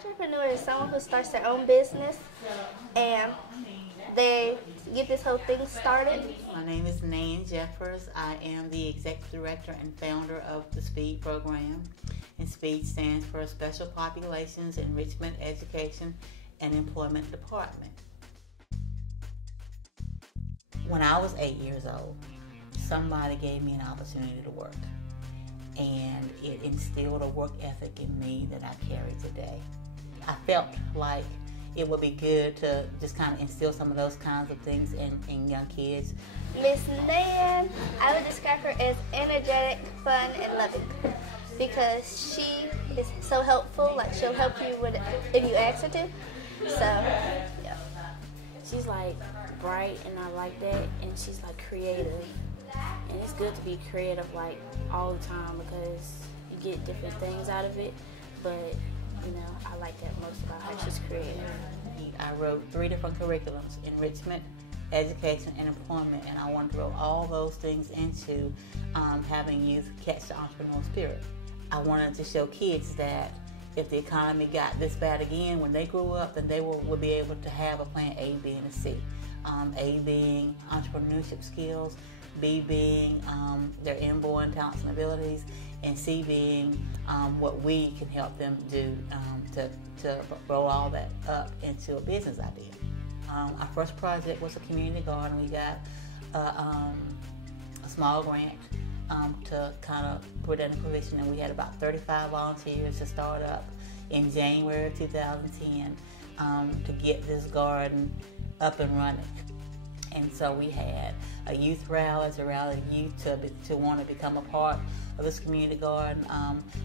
entrepreneur is someone who starts their own business and they get this whole thing started. My name is Nan Jeffers. I am the Executive Director and founder of the SPEEED program. And SPEEED stands for Special Populations Enrichment, Education, and Employment Department. When I was 8 years old, somebody gave me an opportunity to work. And it instilled a work ethic in me that I carry today. I felt like it would be good to just kind of instill some of those kinds of things in young kids. Miss Nan, I would describe her as energetic, fun, and loving because she is so helpful. Like, she'll help you with it if you ask her to. So, yeah. She's like bright, and I like that, and she's like creative. And it's good to be creative like all the time because you get different things out of it. But you know, I like that most about her. She's creative. I wrote 3 different curriculums: enrichment, education, and employment. And I wanted to roll all those things into having youth catch the entrepreneurial spirit. I wanted to show kids that if the economy got this bad again, when they grew up, then they will be able to have a plan A, B, and a C. A being entrepreneurship skills, B being their inborn talents and abilities, and C being what we can help them do to roll all that up into a business idea. Our first project was a community garden. We got a small grant to kind of put that in provision, and we had about 35 volunteers to start up in January of 2010 to get this garden up and running. And so we had a youth rally to rally youth to want to become a part of this community garden,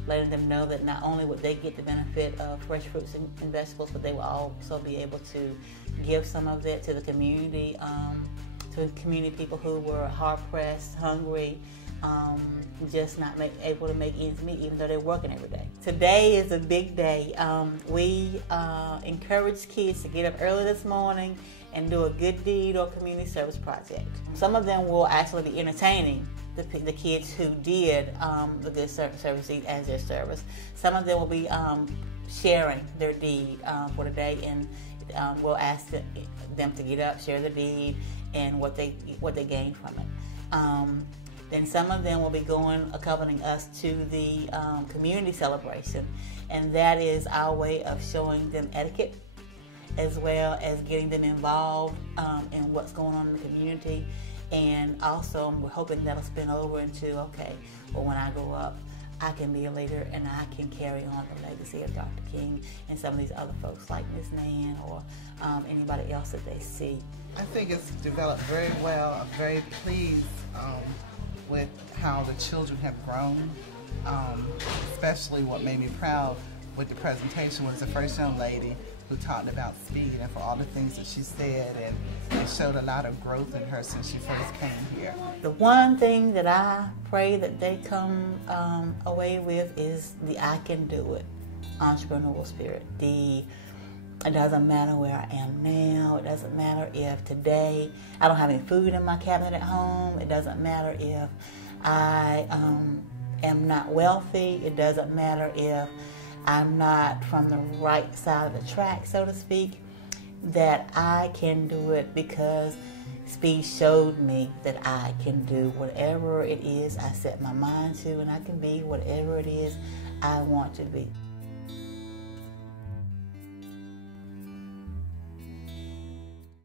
letting them know that not only would they get the benefit of fresh fruits and vegetables, but they will also be able to give some of it to the community, to community people who were hard-pressed, hungry, just not able to make ends meet, even though they're working every day. Today is a big day. We encourage kids to get up early this morning and do a good deed or community service project. Some of them will actually be entertaining the kids who did the good service deed as their service. Some of them will be sharing their deed for the day, and we'll ask them to get up, share the deed, and what they gained from it. Then some of them will be accompanying us to the community celebration, and that is our way of showing them etiquette, as well as getting them involved in what's going on in the community. And also, we're hoping that'll spin over into, okay, well, when I grow up, I can be a leader and I can carry on the legacy of Dr. King and some of these other folks like Miss Nan or anybody else that they see. I think it's developed very well. I'm very pleased with how the children have grown, especially what made me proud with the presentation was the first young lady who talked about SPEED and for all the things that she said, and it showed a lot of growth in her since she first came here. The one thing that I pray that they come away with is the I can do it entrepreneurial spirit. It doesn't matter where I am now. It doesn't matter if today I don't have any food in my cabinet at home. It doesn't matter if I am not wealthy. It doesn't matter if I'm not from the right side of the track, so to speak, that I can do it because SPEED showed me that I can do whatever it is I set my mind to, and I can be whatever it is I want to be.